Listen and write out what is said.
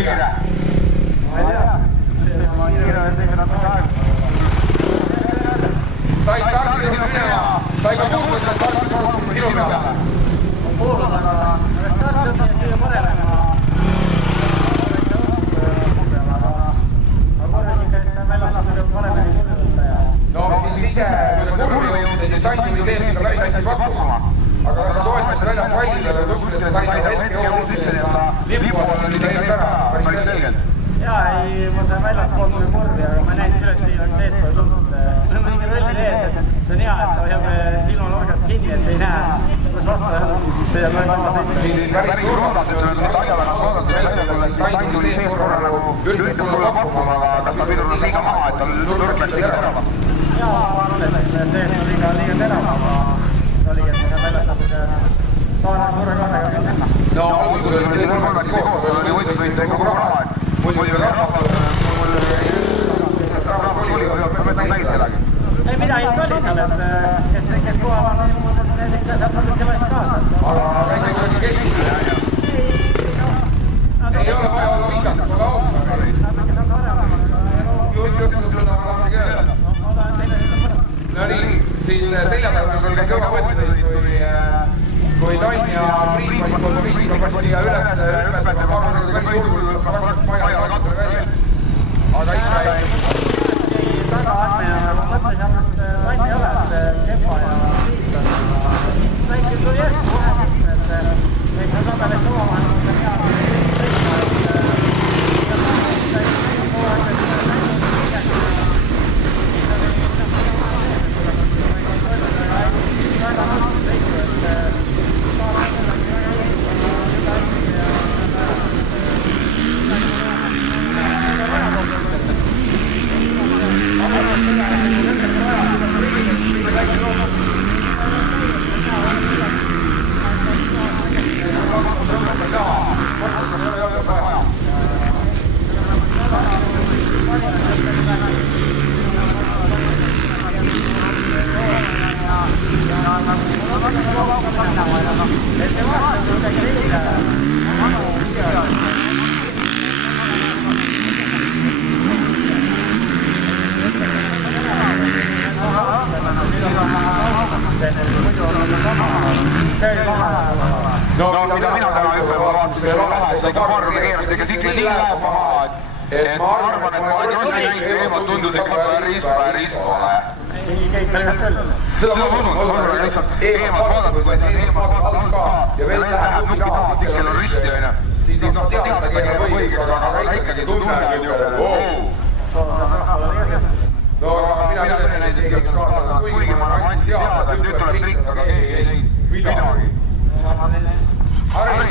kiire? Ma ei tea, see on kiire, et teeme natuke aega. Sai starti minema, sai ka kuulnud, et starti koostum sinu peale. On kuulnud, aga starti on kõige parem. No siis ise, kui te kurvi jõude, siis tantimi sees seda päris hästi pakkuma. Aga kas sa toetasid väljast palli peale kuskil, et sa said hetke jõu sisse ja lipuvad oli täiesti ära, päris selgelt? Jaa, ei, ma sain väljast poolt kui kurvi, aga ma näin küll, et ei oleks eespool tulnud. Mul on mingi röllid ees, et see on hea, et ta hoiab silmanurgast kinni, et ei näe, kus vastajad, siis see on väga sõita. Siin päris turvalt, kui on laialega vaadata välja, siis tantimi sees korra nagu ülbist nagu lappuma, aga kas ta pidanud liiga maha, et tal nurgast läks terava? Jaa, ma arvan, et see on liiga terava, aga oligi, et ma sain väljast natuke taana suure kahega küll minna. No, algul oli teil nurgast koos, oli võidu sõita ega raha, et muidu oli rahvas, mul oli ei, midagi ikka oli seal, et kes kohal on, need ikka sealt natuke võiks kaasa. aga käite kuidagi keskile? Ei ole vaja olla viisakas, ole auka. Natuke saab parem. Just, seda ma tahtsingi öelda. No nii, siis seljapäeval küll käis juba võtteid, kui Tann ja Priit panid siia üles hüpetama, ma arvan, et päris hullukas ma raksalt maja katse välja. Aga ikka ei. Taga andmine, nagu mõtlesin, et Tann ei ole, et Kepa ja Priit on. Siis väike tuli järsku kohe sisse, et võiks on tabelist omavahel, mis on hea. No mida mina täna juba vaatasin, see lahe, see korda keerast, ega siit nii läheb maha, et ma arvan, et ma olin eemalt tundus ikka päris pole. Ei käib päris küll. Seda ma olen lihtsalt eemalt vaadatud, kui eemalt vaadatud ka ja veel läheb nuki taha, sikkel on risti, oina. Siis teada, kelle võiks, aga ikkagi tunne on niisugune, wow. No aga mina näisin ikkagi kaartada, kuigi ma andsin teada, et nüüd tuleb trikk, aga keegi ei midagi. Harri,